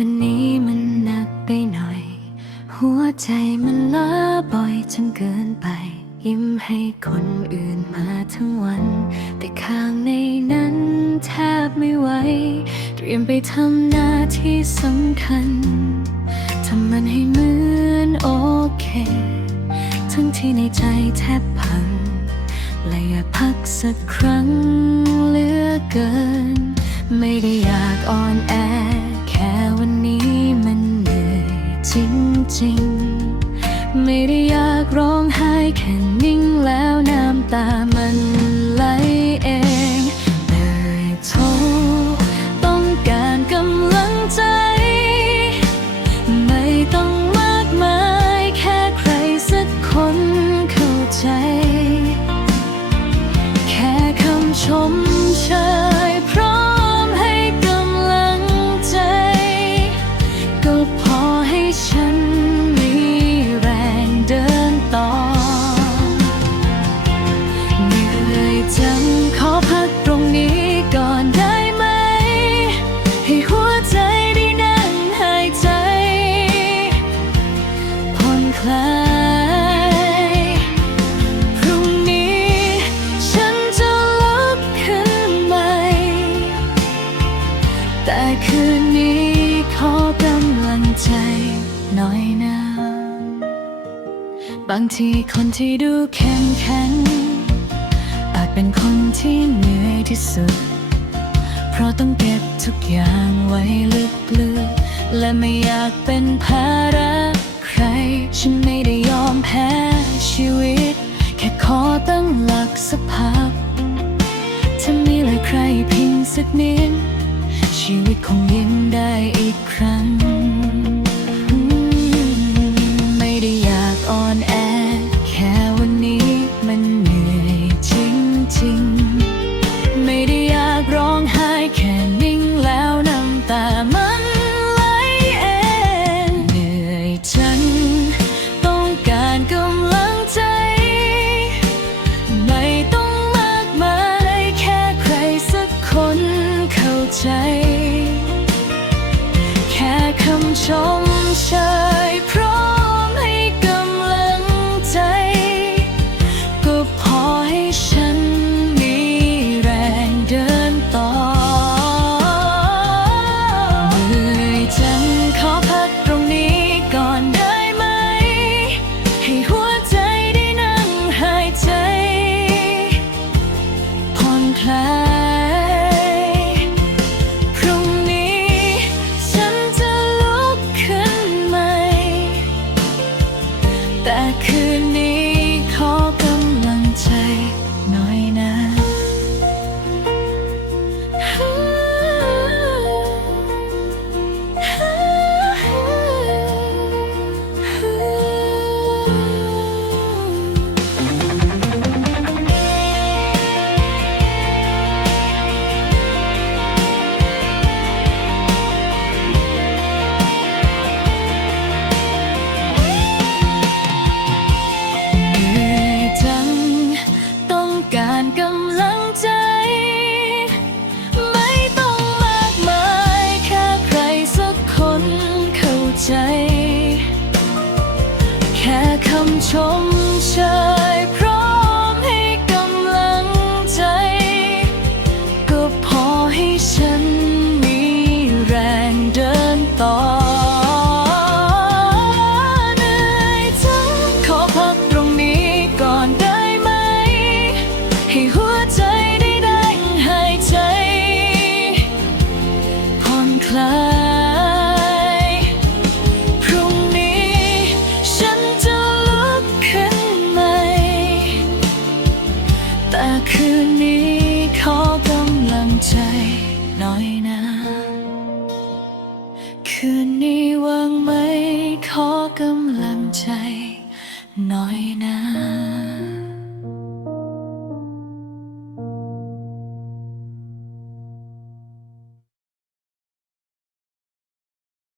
วันนี้มันหนักไปหน่อย หัวใจมันล้าบ่อยจนเกินไป ยิ้มให้คนอื่นมาทั้งวัน แต่ข้างในนั้นแทบไม่ไหว เตรียมไปทำหน้าที่สำคัญ ทำมันให้เหมือนโอเค ทั้งที่ในใจแทบพังและอยากพักสักครั้งเหลือเกิน ไม่ได้อยากอ่อนแอแค่วันนี้มันเหนื่อยจริงๆไม่ได้อยากร้องไห้แค่นิ่งแล้วน้ำตามันไหลเองเหนื่อยท้อต้องการกำลังใจไม่ต้องมากมายแค่ใครสักคนเข้าใจแค่คำชมเชยพร้อมให้กำลังใจก็พอให้ฉันมีแรงเดินต่อเหนื่อยจังขอพักตรงนี้ก่อนได้ไหมให้หัวใจได้นั่งหายใจผ่อนคลายพรุ่งนี้ฉันจะลุกขึ้นใหม่แต่คืนนี้ขอกำลังใจหน่อยนะบางทีคนที่ดูเข้มแข็งอาจเป็นคนที่เหนื่อยที่สุดเพราะต้องเก็บทุกอย่างไว้ลึกๆและไม่อยากเป็นภาระใครฉันไม่ได้ยอมแพ้ชีวิตแค่ขอตั้งหลักสักพักถ้ามีเหลือใครเพียงสักนิดชีวิตคงยิ้มได้อีกครั้งไม่ได้อยากอ่อนแอแค่วันนี้มันเหนื่อยจริงๆไม่ได้อยากร้องไห้แค่นิ่งแล้วน้ำตามันไหลเองเหนื่อยจังต้องการกำลังใจไม่ต้องมากมายแค่ใครสักคนเข้าใจแค่คำชมเชยพร้อมให้กำลังใจก็พอให้ฉันมีแรงเดินต่อเหนื่อยจังขอพักตรงนี้ก่อนได้ไหมให้หัวใจได้นั่งหายใจผ่อนคลายพรุ่งนี้ฉันจะลุกขึ้นใหม่แต่คืนนี้ขอกำลังใจหน่อยนะการกำลังใจไม่ต้องมากมายแค่ใครสักคนเข้าใจแค่คำชมเชยพร้อมให้กำลังใจก็พอให้ฉันมีแรงเดินต่อเหนื่อยจังขอพักตรงนี้ก่อนได้ไหมให้หัวใจได้ดังหายใจผ่อนคลาย